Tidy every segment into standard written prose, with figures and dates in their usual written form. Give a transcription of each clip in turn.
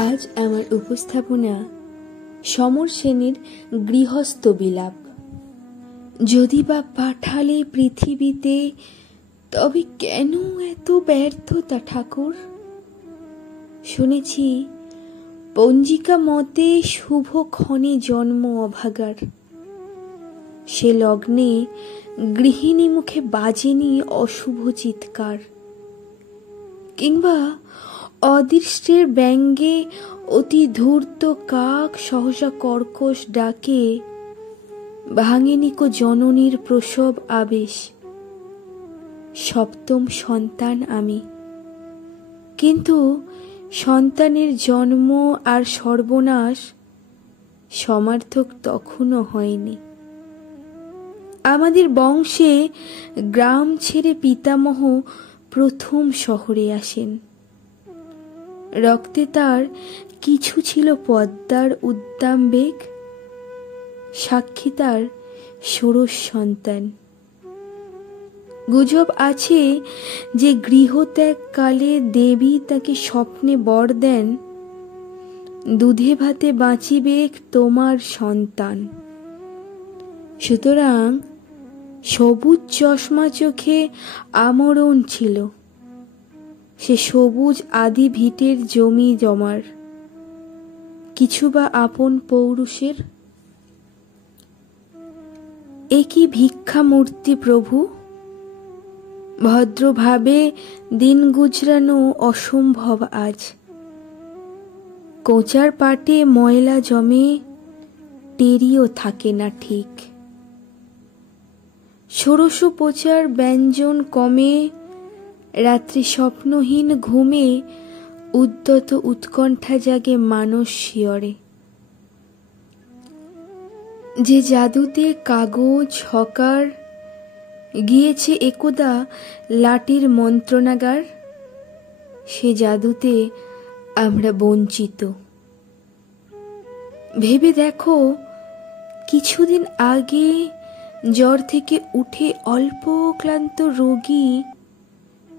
আজ আমার উপস্থাপনা সমর সেনের গৃহস্থ বিলাপ। যদি বা পাঠালে পৃথিবীতে, তবে কেন এত ব্যর্থতা ঠাকুর? শুনেছি পঞ্জিকা মতে শুভক্ষণে জন্ম অভাগার। সে লগ্নে গৃহিণী মুখে বাজেনি অশুভ চিৎকার, কিংবা অদৃষ্টের ব্যঙ্গে অতি ধূর্ত কাক সহসা কর্কশ ডাকে ভাঙেনি কো জননীর প্রসব আবেশ। সপ্তম সন্তান আমি, কিন্তু সন্তানের জন্ম আর সর্বনাশ সমার্থক তখনও হয়নি। আমাদের বংশে গ্রাম ছেড়ে পিতামহ প্রথম শহরে আসেন। রক্তে তার কিছু ছিল পদ্মার উদ্দাম বেগ, সাক্ষী তার ষোড়শ সন্তান। গুজব আছে যে গৃহত্যাগ কালে দেবী তাকে স্বপ্নে বর দেন, দুধে ভাতে বাঁচিবে তোমার সন্তান। সুতরাং সবুজ চশমা চোখে আমরণ ছিল, সে সবুজ আদি ভিটের জমি জমার। কিছু বা আপন পৌরুষের একই ভিক্ষা মূর্তি প্রভু, ভদ্রভাবে দিন গুজরানো অসম্ভব আজ। কোঁচার পাটে ময়লা জমে, টেরিও থাকে না ঠিক। ষোড়শ পোচার ব্যঞ্জন কমে, রাত্রি স্বপ্নহীন ঘুমে উদ্যত উৎকণ্ঠা জাগে মানস শিয়রে। যে জাদুতে কাগজ হকার গিয়েছে একদা লাটির মন্ত্রণাগার, সে জাদুতে আমরা বঞ্চিত। ভেবে দেখো, কিছুদিন আগে জ্বর থেকে উঠে অল্প ক্লান্ত রোগী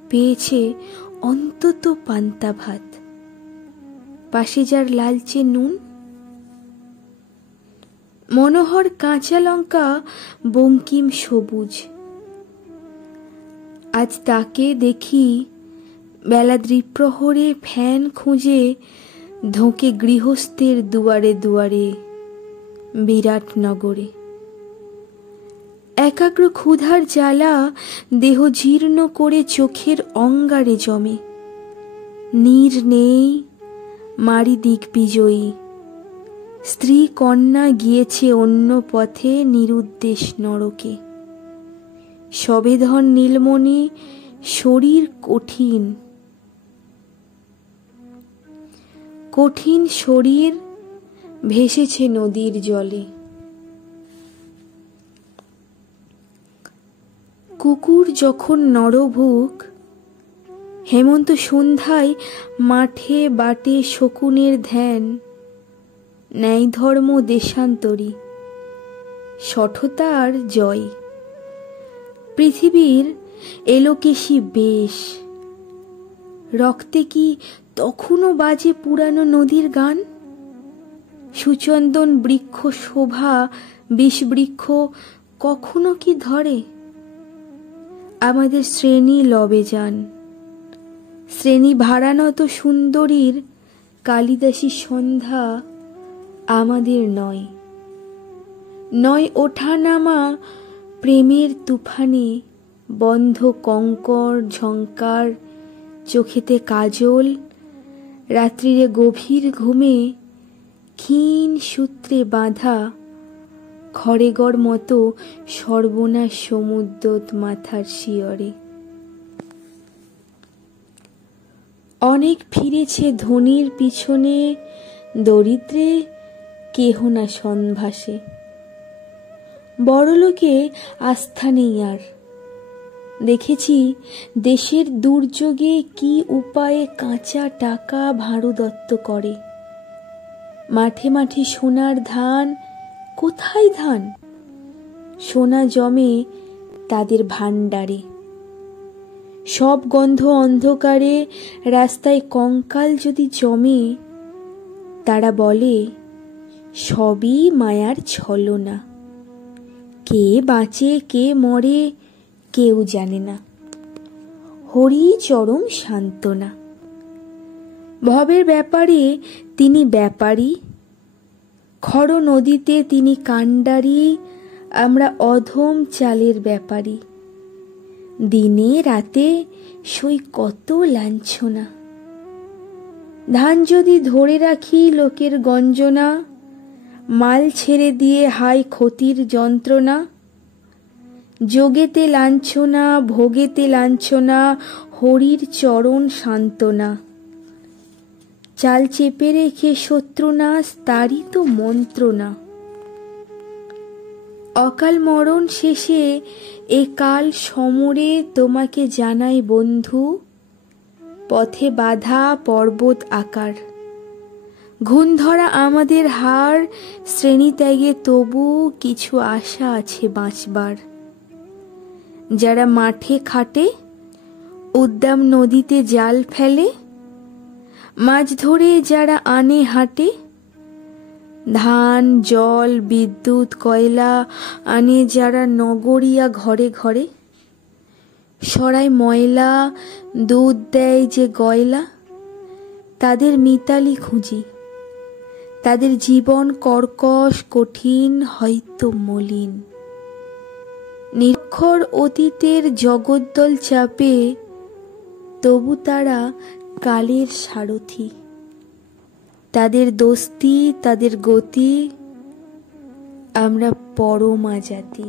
পেয়েছে অন্তত পান্তা ভাত, পাশে যার লালচে নুন। মনোহর কাঁচা লঙ্কা বঙ্কিম সবুজ, আজ তাকে দেখি বেলা দ্বিপ্রহরে ফ্যান খুঁজে ধোঁকে গৃহস্থের দুয়ারে দুয়ারে বিরাট নগরে। একাগ্র ক্ষুধার জ্বালা দেহ জীর্ণ করে চোখের অঙ্গারে জমে। নীর নেই, মারি দিগ্বিজয়ী, স্ত্রী কন্যা গিয়েছে অন্য পথে নিরুদ্দেশ নরকে। সবেধন নীলমণি, শরীর কঠিন, কঠিন শরীর ভেসেছে নদীর জলে। কুকুর যখন নরভুক, হেমন্ত সন্ধ্যায় মাঠে বাটে শকুনের ধ্যান। ন্যায় ধর্ম দেশান্তরী, শঠতার জয়। পৃথিবীর এলোকেশী বেশ, রক্তে কি তখনও বাজে পুরানো নদীর গান? সুচন্দন বৃক্ষ শোভা বিষবৃক্ষ কখনো কি ধরে? আমাদের শ্রেণী লবে যান, শ্রেণী ভাড়ানত সুন্দরীর কালিদাসী সন্ধ্যা আমাদের নয়। নয় ওঠা নামা প্রেমের তুফানে বন্ধ কঙ্কর ঝঙ্কার, চোখেতে কাজল, রাত্রিরে গভীর ঘুমে ক্ষীণ সূত্রে বাঁধা খড়েগড় মতো সর্বনাশ সমুদ্রত মাথার শিয়রে। অনেক ফিরেছে ধনির পিছনে, দরিদ্রে কেহ না সন্ভাসে। বড়লোকে আস্থা নেই আর। দেখেছি দেশের দুর্যোগে কি উপায়ে কাঁচা টাকা ভাঁড়দত্ত করে। মাঠে মাঠে সোনার ধান, কোথায় ধান? সোনা জমে তাদের ভাণ্ডারে। সব গন্ধ অন্ধকারে রাস্তায় কঙ্কাল যদি জমে, তারা বলে সবই মায়ার ছলনা, কে বাঁচে কে মরে কেউ জানে না, হরি চরম সান্ত্বনা। ভবের ব্যাপারে তিনি ব্যাপারী, খর নদীতে তিনি কাণ্ডারি, আমরা অধম চালের ব্যাপারী। দিনে রাতে সই কত লাঞ্ছনা, ধান যদি ধরে রাখি লোকের গঞ্জনা, মাল ছেড়ে দিয়ে হায় ক্ষতির যন্ত্রণা। যোগেতে লাঞ্ছনা ভোগেতে লাঞ্ছনা, হরির চরণ সান্ত্বনা। চাল চেপে রেখে শত্রুনাশ তারই তো মন্ত্রণা। অকাল মরণ শেষে এ কাল সমরে তোমাকে জানাই বন্ধু, পথে বাধা পর্বত আকার। ঘুণ ধরা আমাদের হার শ্রেণী ত্যাগে তবু কিছু আশা আছে বাঁচবার। যারা মাঠে খাটে উদ্দাম নদীতে জাল ফেলে, মাছ ধরে যারা আনে হাটে, ধান জল বিদ্যুৎ কয়লা আনে যারা নগরিয়া ঘরে ঘরে, সরায় ময়লা দুধ দেয় যে গয়লা, তাদের মিতালি খুঁজি। তাদের জীবন কর্কশ কঠিন হয়তো মলিন, নিরক্ষর অতীতের জগদ্দল চাপে, তবু তারা কালের সারথি। তাদের দোস্তি তাদের গতি, আমরা পরমা জাতি।